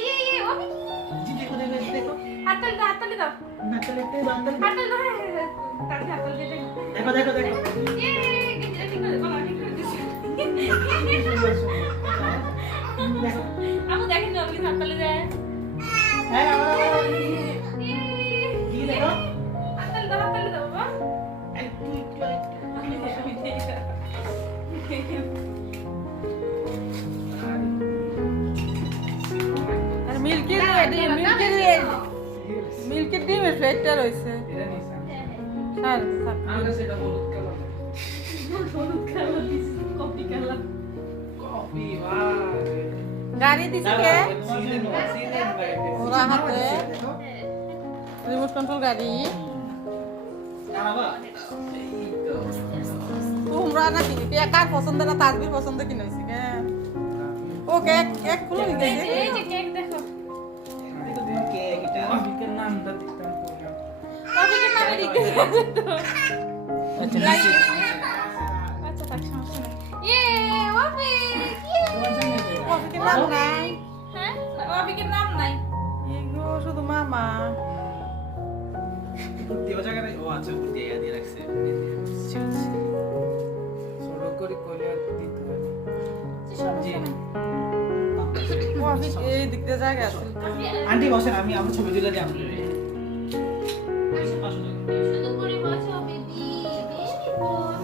ইয়ে ইয়ে ওকে জি দেখো দেখো জি দেখো হাততালি দাও হাততালি দাও নাচলে একটু বান্দল হাততালি দাও হ্যাঁ, হ্যাঁ, হ্যাঁ। তাড়াতাড়ি হাততালি দিয়ে দেখো দেখো দেখো দেখো ইয়ে এটা ঠিক করে বলো ঠিক করে দিছি দেখো আমু দেখেন না প্লিজ হাততালি দেয় কফি বাহ গাড়ি দিছে কে? ওরা হাতে। রিমোট কন্ট্রোল গাড়ি। তো তোমরা না কিনি কে কার পছন্দ না তাজবির পছন্দ কিনে হইছে কে? ও কেক কেক খুলে গেছে দিয়েছে আচ্ছা আচ্ছা থাক সমস্যা নেই ইয়ে ইয়ে নাম নাই হ্যাঁ নাম নাই শুধু মামা দেওয়া জায়গা ও আচ্ছা দিয়ে দিয়ে রাখছে। ছোট করে কইলে দিতে জি কফি এই দিক জায়গা আছে। আন্টি বসেন আমি আমার ছবি তুলে দিই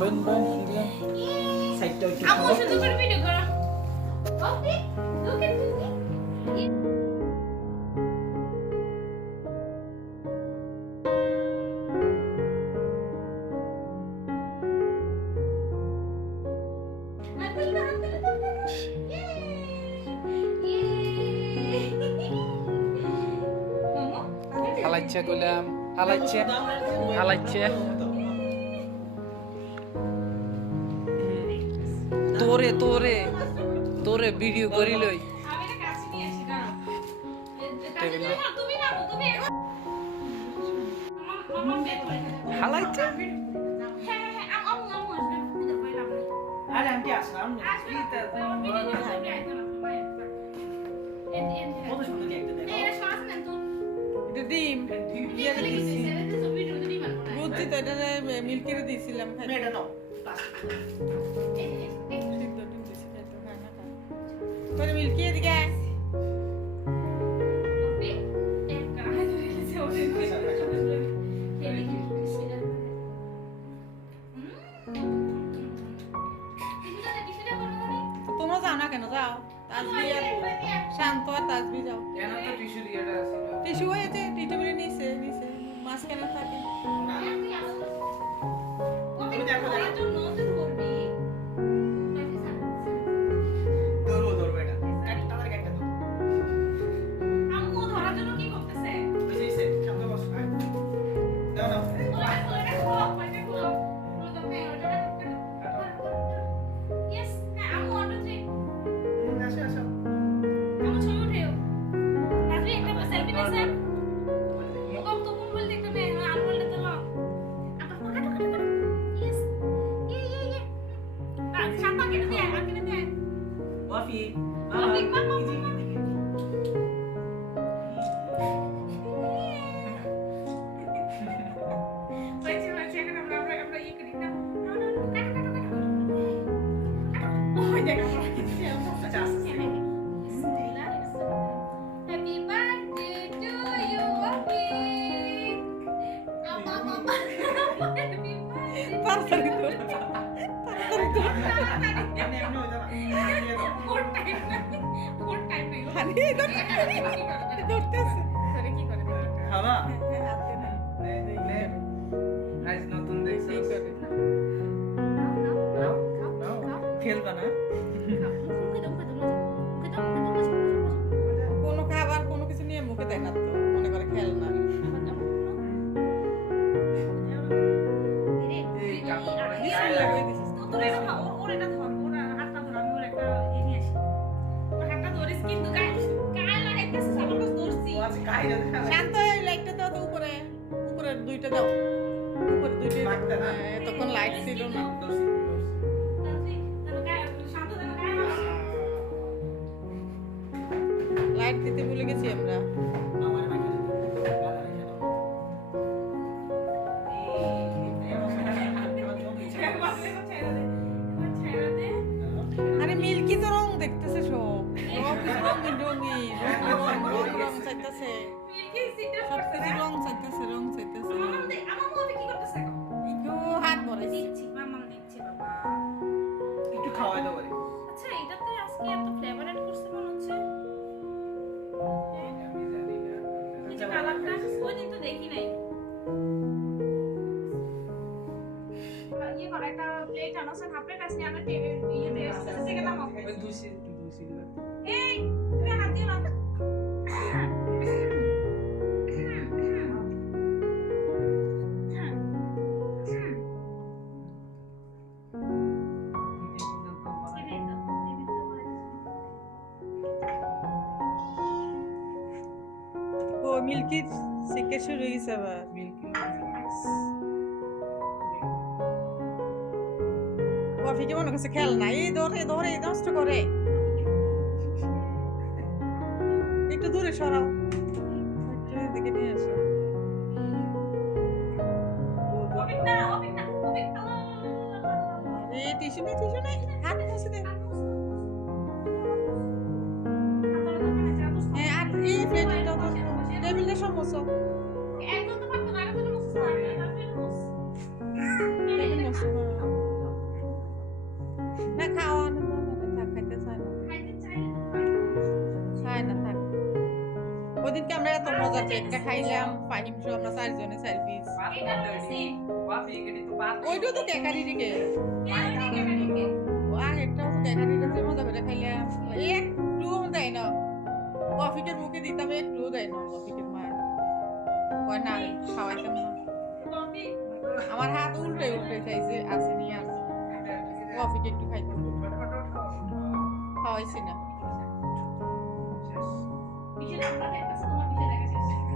বন বন সাইডটা একটু আমু শুধু করে ভিডিও করো ওফি লুক এট মি হালাইছে কইলাম ভিডিও কত সুন্দর দেখো এটা সরাস না তুই এটা ডিম ইয়ে লিখেছিস এটা তো ভিডিও দিবি বুঝছি তো এটা মিল্কিরে দিয়েছিলাম মিল্কি এদিকে আয়। তোমরা যাও না কেন যাও তাজবি আর শান্ত আর তাজবি যাও টিস্যু হয়েছে টিস্যু নিছে নিছে মাঝখানে থাকে you. আজ নতুন দেখছি? এই করে নাও, নাও। খেলবা না? শান্ত এই লাইটটা দাও তো উপরে উপরে দুইটা দাও উপরে দুইটা হ্যাঁ, তখন লাইট ছিল না fancy wrong, like this. ও মিল্কি সিকে শুরু হয়ে গেছে আবার কফিকে মনে করছে খেল না এই ধরে ধরে এই নষ্ট করে একটু দূরে সরাও এদিকে নিয়ে আসো টিস্যু নেই টিস্যু নেই হাত মুছে দে ওদিনকে মজা কেকটা খাইলাম ফাহিম শো আমরা চারজনে বাদ ওইটাও তো কেকারি দিকে কেন কেন কেন ও আগেরটাও তো কেকারি দিকে মজা করে খাইলাম। একটুও দেয় না। কফিকের মুখে দিতাম, একটুও দেয় না কফিকের মা কয়, না, খাওয়াইতাম আমার হাত উল্টে উল্টে চাইছে আছে নিয়ে আসছে কফিকে একটু খাইতে খাওয়াইছি না।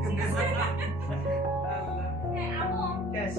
দেখা শেষ হ্যাঁ আমো শেষ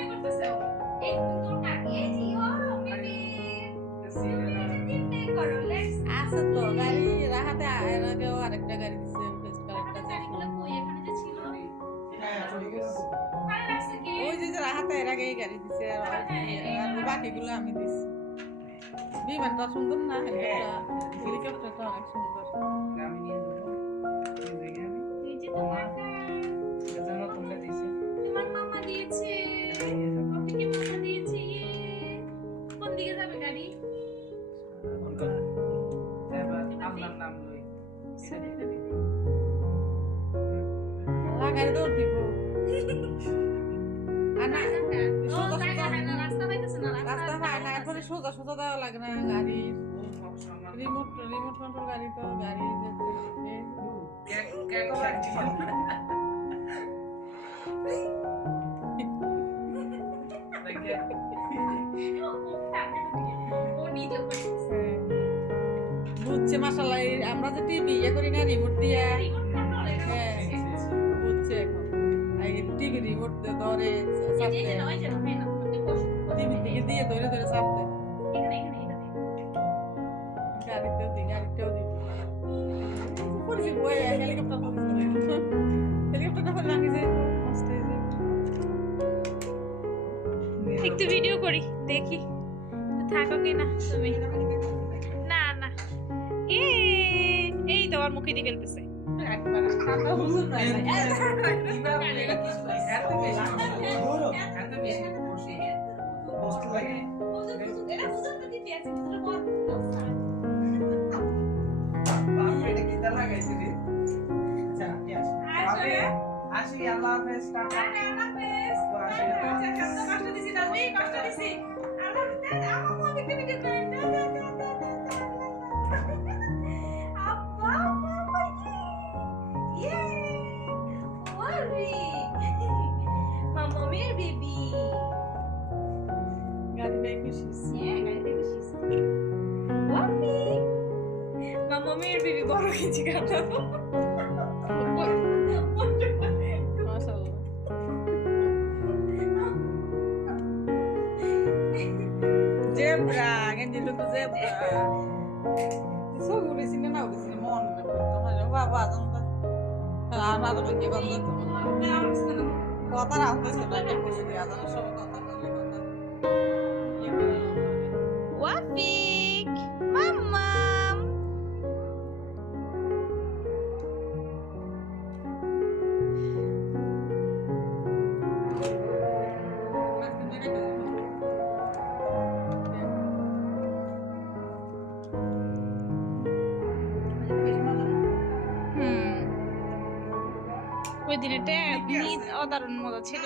দুষ্টামি করতেছে ও এই তোর কাকি এই যে ও বেবি তুমি এটা দিতে করো লেটস আছে তো গাড়ি রাহাতে এর আগেও আরেকটা গাড়ি দিছে ফেস্ট একটা কয়েকটা গাড়িগুলো কই এখানে যে ছিল হ্যাঁ চলে গেছে ওখানে রাখছে কে ওই যে যে রাহাতে এর আগে এই গাড়ি দিছে আর আর বাকিগুলো আমি দিছি বিমানটা সুন্দর না হেলিকপ্টার হেলিকপ্টারটা অনেক সুন্দর হয় রিমোট রিমোট তো হ্যাঁ। বুঝছে মাসাল্লাহ আমরা যে টিভি ইয়ে করি না রিমোট দিয়ে হ্যাঁ। টিভি রিমোট ধরে টিভি থেকে দিয়ে ধরে ধরে চাপতে গাড়িতেও দিই গাড়িতেও দিই হেলিকপ্টার হেলিকপ্টারটা যে একটু ভিডিও করি দেখি। থাকো কি না তুমি? না না। এই তো আমার মুখে দিয়ে ফেলতেছে একবার ঠান্ডা হুজুর নাই বস্তু লাগে এটা বুঝতে দিতে আছে ভিতরে বল বাপ এটা কিতা লাগাইছে রে আচ্ছা ইয়া ওকে আসি আল্লাহ হাফেজ টাটা Mamamir baby. গাড়িটাই খুশি হয়েছে। Yeah, গাড়িতে বসিস। Wapi. Mamamir baby বড় কিছু কথা মাশাআল্লাহ। জেব্রা গেঞ্জি লোক জেব্রা সব উড়েছি না না উড়েছি মন তোমার বাবা জানতা আমার তো কি বন্ধ কথা রাখতেছে না কে বলে দিয়া জানো সময় কথা বললে কথা। দিনেটা অদারুণ মজা ছিল।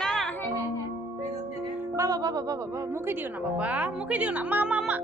হ্যাঁ হ্যাঁ হ্যাঁ। বাবা বাবা বাবা বাবা মুখে দিও না বাবা মুখে দিও না। মা মা মা।